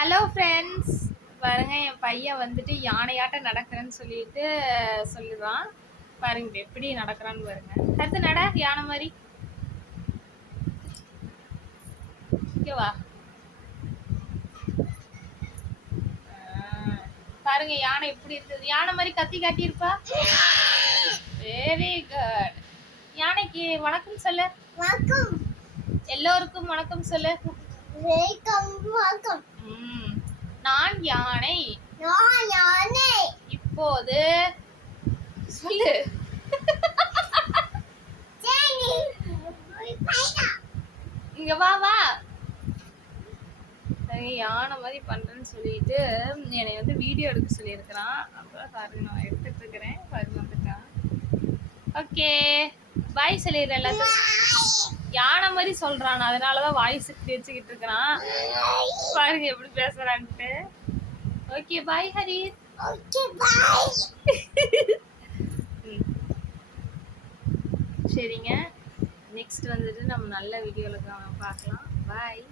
Hello friends பாருங்க என் பையன் வந்துட்டு யானையாட்டம் நடக்கிறேன்னு சொல்லிட்டு சொல்லுவான் பாருங்க எப்படி நடக்கிறான்னு பாருங்க. கத்து நட யானை மாதிரி. இங்க வா. ஆ, பாருங்க யானை எப்படி இருக்குது? யானை மாதிரி கத்தி காட்டியிருப்பா? வெரி குட் யானைக்கு வணக்கம் சொல்லு. வணக்கம். எல்லோருக்கும் வணக்கம் சொல்லு. நான் யானை. நான் யானை. இப்போது சொல்லு. இங்க வா வா. யானை மாதிரி பண்றேன்னு சொல்லிட்டு என்னை வந்து வீடியோ எடுக்க சொல்லியிருக்கிறான். அப்புறம் பாருங்க நான் எடுத்துட்டு இருக்கிறேன். பாருங்க வந்துட்டான் ஓகே பாய் சொல்லிடுறேன் எல்லாத்துக்கும். யானை மாதிரி சொல்றான். அதனாலதான் வாய்ஸ் இப்படி வச்சுக்கிட்டு இருக்கிறான். பாருங்க எப்படி பேசுறான்ட்டு. Okay bye Hari. சரிங்க. நெக்ஸ்ட் வந்துட்டு நம்ம நல்ல வீடியோவில் பார்க்கலாம். பாய்